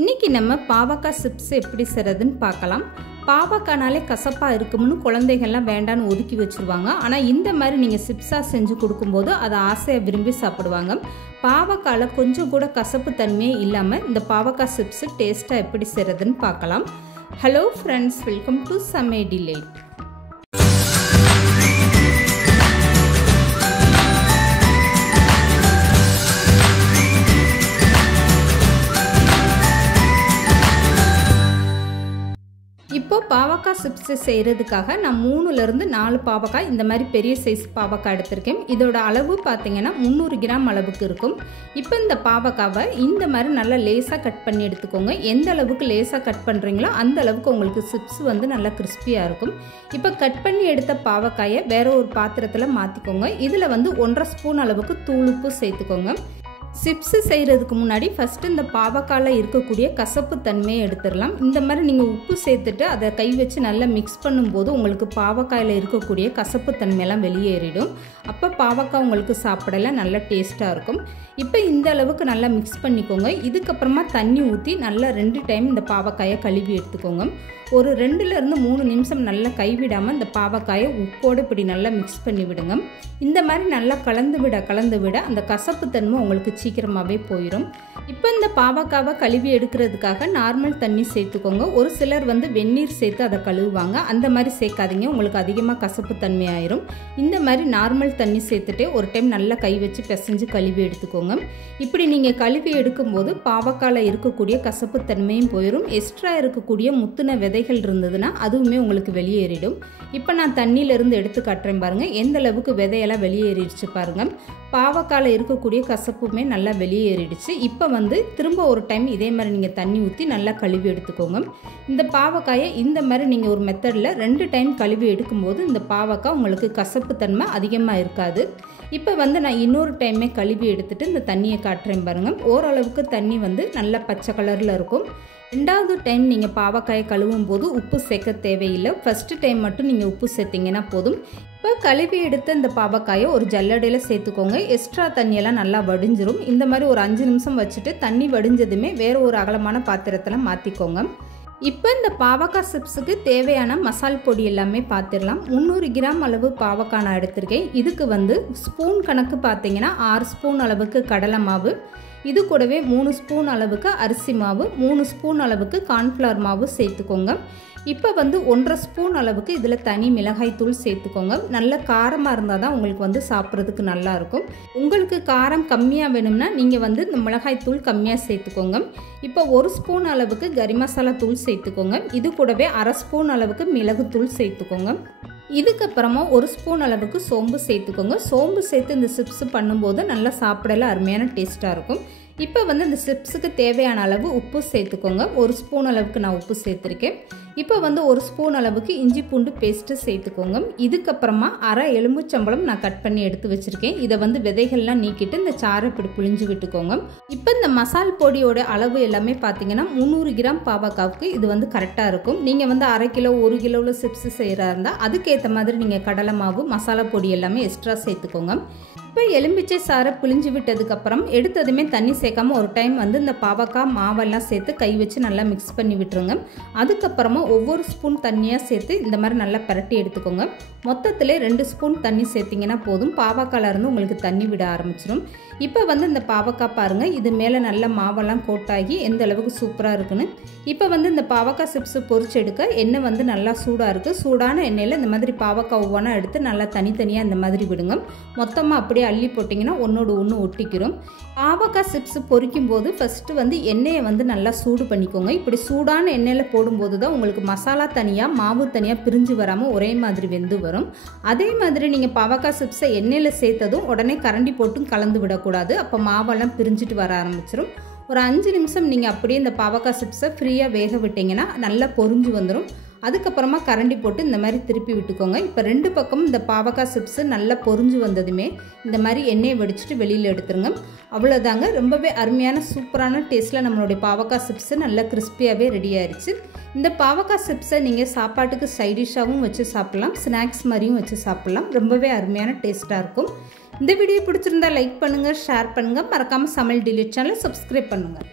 இன்னைக்கு நம்ம பாவக்காய் சிப்ஸ் எப்படி செய்றதுன்னு பார்க்கலாம். பாவக்காய்னாலே கசப்பாக இருக்கும்னு குழந்தைகள்லாம் வேண்டான்னு ஒதுக்கி வச்சுருவாங்க. ஆனால் இந்த மாதிரி நீங்கள் சிப்ஸாக செஞ்சு கொடுக்கும்போது அதை ஆசையாக விரும்பி சாப்பிடுவாங்க. பாவக்காயில் கொஞ்சம் கூட கசப்பு தன்மையே இல்லாமல் இந்த பாவக்காய் சிப்ஸ் டேஸ்ட்டாக எப்படி செய்றதுன்னு பார்க்கலாம். ஹலோ ஃப்ரெண்ட்ஸ், வெல்கம் டு சமே டிலைட். இப்போ பாவக்காய் சிப்ஸ் செய்கிறதுக்காக நான் 3லேருந்து 4 பாவக்காய் இந்த மாதிரி பெரிய சைஸ் பாவக்காய் எடுத்திருக்கேன். இதோட அளவு பார்த்தீங்கன்னா 300 கிராம் அளவுக்கு இருக்கும். இப்போ இந்த பாவக்காவை இந்த மாதிரி நல்லா லேசாக கட் பண்ணி எடுத்துக்கோங்க. எந்த அளவுக்கு லேசாக கட் பண்ணுறீங்களோ அந்த அளவுக்கு உங்களுக்கு சிப்ஸ் வந்து நல்லா கிறிஸ்பியாக இருக்கும். இப்போ கட் பண்ணி எடுத்த பாவக்காயை வேற ஒரு பாத்திரத்தில் மாற்றிக்கோங்க. இதில் வந்து 1.5 ஸ்பூன் அளவுக்கு தூளுப்பு சேர்த்துக்கோங்க. சிப்ஸு செய்கிறதுக்கு முன்னாடி ஃபஸ்ட்டு இந்த பாவக்காயில் இருக்கக்கூடிய கசப்பு தன்மையை எடுத்துடலாம். இந்த மாதிரி நீங்கள் உப்பு சேர்த்துட்டு அதை கை வச்சு நல்லா மிக்ஸ் பண்ணும்போது உங்களுக்கு பாவக்காயில் இருக்கக்கூடிய கசப்பு தன்மையெல்லாம் வெளியேறிடும். அப்போ பாவக்காய் உங்களுக்கு சாப்பிடலாம் நல்லா டேஸ்ட்டாக இருக்கும். இப்போ இந்த அளவுக்கு நல்லா மிக்ஸ் பண்ணிக்கோங்க. இதுக்கப்புறமா தண்ணி ஊற்றி நல்லா 2 டைம் இந்த பாவக்காயை கழுவி எடுத்துக்கோங்க. ஒரு 2லேருந்து 3 நிமிஷம் நல்லா கைவிடாமல் இந்த பாவக்காயை உப்போடு இப்படி நல்லா மிக்ஸ் பண்ணி விடுங்க. இந்த மாதிரி நல்லா கலந்து விட அந்த கசப்பு தன்மை உங்களுக்கு சீக்கிரமாகவே போயிடும். இப்போ இந்த பாவக்காவை கழுவி எடுக்கிறதுக்காக நார்மல் தண்ணி சேர்த்துக்கோங்க. ஒரு சிலர் வந்து வெந்நீர் சேர்த்து அதை கழுவுவாங்க. அந்த மாதிரி சேர்க்காதீங்க, உங்களுக்கு அதிகமாக கசப்பு தன்மை ஆயிரும். இந்த மாதிரி நார்மல் தண்ணி சேர்த்துட்டு ஒரு டைம் நல்லா கை வச்சு பிசைஞ்சு கழுவி எடுத்துக்கோங்க. இப்படி நீங்கள் கழுவி எடுக்கும்போது பாவக்காயில் இருக்கக்கூடிய கசப்பு தன்மையும் போயிடும். எக்ஸ்ட்ரா இருக்கக்கூடிய முத்தின விதைகள் இருந்ததுன்னா அதுவுமே உங்களுக்கு வெளியேறிடும். இப்போ நான் தண்ணியிலிருந்து எடுத்து காட்டுறேன் பாருங்கள், எந்த அளவுக்கு விதையெல்லாம் வெளியேறிடுச்சு பாருங்கள். பாவக்காயில் இருக்கக்கூடிய கசப்புமே நல்லா வெளியேறிடுச்சு. இப்போ வந்து திரும்ப ஒரு டைம் இதே மாதிரி நீங்கள் தண்ணி ஊற்றி நல்லா கழுவி எடுத்துக்கோங்க. இந்த பாவக்காயை இந்த மாதிரி நீங்கள் ஒரு மெத்தடில் 2 டைம் கழுவி எடுக்கும்போது இந்த பாவக்காய் உங்களுக்கு கசப்பு தன்மை அதிகமாக இருக்காது. இப்போ வந்து நான் இன்னொரு டைமே கழுவி எடுத்துகிட்டு இந்த தண்ணியை காட்டுறேன் பாருங்கள். ஓரளவுக்கு தண்ணி வந்து நல்லா பச்சை கலரில் இருக்கும். 2வது டைம் நீங்கள் பாவக்காயை கழுவும் போது உப்பு சேர்க்க தேவையில்லை. ஃபஸ்ட்டு டைம் மட்டும் நீங்கள் உப்பு சேர்த்திங்கன்னா போதும். இப்போ கழுவி எடுத்த இந்த பாவக்காயை ஒரு ஜல்லடையில் சேர்த்துக்கோங்க. எக்ஸ்ட்ரா தண்ணியெல்லாம் நல்லா வடிஞ்சிரும். இந்த மாதிரி ஒரு 5 நிமிஷம் வச்சுட்டு தண்ணி வடிஞ்சதுமே வேறு ஒரு அகலமான பாத்திரத்தில் மாற்றிக்கோங்க. இப்போ இந்த பாவக்காய் சிப்ஸுக்கு தேவையான மசால் பொடி எல்லாமே பார்த்துடலாம். 300 கிராம் அளவு பாவக்காய் நான் எடுத்திருக்கேன். இதுக்கு வந்து ஸ்பூன் கணக்கு பார்த்தீங்கன்னா 6 ஸ்பூன் அளவுக்கு கடலை மாவு, இது கூடவே 3 ஸ்பூன் அளவுக்கு அரிசி மாவு, 3 ஸ்பூன் அளவுக்கு கார்ன்ஃப்ளவர் மாவு சேர்த்துக்கோங்க. இப்போ வந்து 1.5 ஸ்பூன் அளவுக்கு இதில் தனி மிளகாய் தூள் சேர்த்துக்கோங்க. நல்ல காரமாக இருந்தால் தான் உங்களுக்கு வந்து சாப்பிட்றதுக்கு நல்லாயிருக்கும். உங்களுக்கு காரம் கம்மியாக வேணும்னா நீங்கள் வந்து இந்த மிளகாய் தூள் கம்மியாக சேர்த்துக்கோங்க. இப்போ 1 ஸ்பூன் அளவுக்கு கரி மசாலா தூள் சேர்த்துக்கோங்க. இது கூடவே 1/2 ஸ்பூன் அளவுக்கு மிளகு தூள் சேர்த்துக்கோங்க. இதுக்கப்புறமா 1 ஸ்பூன் அளவுக்கு சோம்பு சேர்த்துக்கோங்க. சோம்பு சேர்த்து இந்த சிப்ஸ் பண்ணும்போது நல்லா சாப்பிடல அருமையான டேஸ்ட்டாக இருக்கும். இப்போ வந்து இந்த சிப்ஸுக்கு தேவையான அளவு உப்பு சேர்த்துக்கோங்க. 1 ஸ்பூன் அளவுக்கு நான் உப்பு சேர்த்துருக்கேன். இப்போ வந்து 1 ஸ்பூன் அளவுக்கு இஞ்சி பூண்டு பேஸ்ட்டு சேர்த்துக்கோங்க. இதுக்கப்புறமா 1/2 எலும்புச்சம்பழம் நான் கட் பண்ணி எடுத்து வச்சுருக்கேன். இதை வந்து விதைகள்லாம் நீக்கிட்டு இந்த சாறை இப்படி புழிஞ்சு விட்டுக்கோங்க. இப்போ இந்த மசால் பொடியோட அளவு எல்லாமே பார்த்தீங்கன்னா 300 கிராம் பாவக்காவுக்கு இது வந்து கரெக்டாக இருக்கும். நீங்கள் வந்து 1/2 கிலோ 1 கிலோவில் சிப்ஸ் செய்கிறா இருந்தால் அதுக்கேற்ற மாதிரி நீங்கள் கடலை மாவு மசாலா பொடி எல்லாமே எக்ஸ்ட்ரா சேர்த்துக்கோங்க. இப்போ எலும்பிச்சை சாறை புழிஞ்சு விட்டதுக்கப்புறம் எடுத்ததுமே தண்ணி சேர்க்காம ஒரு டைம் வந்து இந்த பாவக்காய் மாவெல்லாம் சேர்த்து கை வச்சு நல்லா மிக்ஸ் பண்ணி விட்டுருங்க. அதுக்கப்புறமா ஒவ்வொரு ஸ்பூன் தண்ணியாக சேர்த்து இந்த மாதிரி நல்லா பரட்டி எடுத்துக்கோங்க. மொத்தத்தில் 2 ஸ்பூன் தண்ணி சேர்த்திங்கன்னா போதும். பாவக்காயில் இருந்து உங்களுக்கு தண்ணி விட ஆரம்பிச்சிடும். இப்போ வந்து இந்த பாவக்காய் பாருங்கள், இது மேலே நல்ல மாவெல்லாம் கோட்டாகி எந்த அளவுக்கு சூப்பராக இருக்குன்னு. இப்போ வந்து இந்த பாவக்காய் சிப்ஸு பொரிச்சு எடுக்க எண்ணெய் வந்து நல்லா சூடாக இருக்குது. சூடான எண்ணெயில் இந்த மாதிரி பாவக்காய் ஒவ்வொன்றா எடுத்து நல்லா தனித்தனியாக இந்த மாதிரி விடுங்க. மொத்தமாக அப்படியே அள்ளி போட்டிங்கன்னா ஒன்றோடு ஒன்று ஒட்டிக்கிறோம். பாவக்காய் சிப்ஸ் பொரிக்கும் போது ஃபஸ்ட்டு வந்து எண்ணெயை வந்து நல்லா சூடு பண்ணிக்கோங்க. இப்படி சூடான எண்ணெயில் போடும்போது தான் உங்களுக்கு மசாலா தனியாக மாவு தனியாக பிரிஞ்சு வராமல் ஒரே மாதிரி வெந்து வரும். அதே மாதிரி நீங்கள் பாவக்காய் சிப்ஸை எண்ணெயில் சேர்த்ததும் உடனே கரண்டி போட்டும் கலந்து விடக்கூடாது. அப்போ மாவெல்லாம் பிரிஞ்சுட்டு வர ஆரம்பிச்சிடும். ஒரு 5 நிமிஷம் நீங்கள் அப்படியே இந்த பாவக்காய் சிப்ஸை ஃப்ரீயாக வேக விட்டிங்கன்னா நல்லா பொரிஞ்சு வந்துடும். அதுக்கப்புறமா கரண்டி போட்டு இந்த மாதிரி திருப்பி விட்டுக்கோங்க. இப்போ 2 பக்கம் இந்த பாவக்காய் சிப்ஸு நல்லா பொரிஞ்சு வந்ததுமே இந்த மாதிரி எண்ணெயை வடிச்சிட்டு வெளியில் எடுத்துருங்க. அவ்வளோதாங்க, ரொம்பவே அருமையான சூப்பரான டேஸ்ட்டில் நம்மளுடைய பாவக்காய் சிப்ஸு நல்லா கிறிஸ்பியாகவே ரெடி ஆயிடுச்சு. இந்த பாவக்காய் சிப்ஸை நீங்கள் சாப்பாட்டுக்கு சைடிஷாகவும் வச்சு சாப்பிட்லாம், ஸ்நாக்ஸ் மாதிரியும் வச்சு சாப்பிட்லாம். ரொம்பவே அருமையான டேஸ்ட்டாக இருக்கும். இந்த வீடியோ பிடிச்சிருந்தா லைக் பண்ணுங்கள், ஷேர் பண்ணுங்கள். மறக்காமல் சமையல் டிலைட் சேனலை சப்ஸ்கிரைப் பண்ணுங்கள்.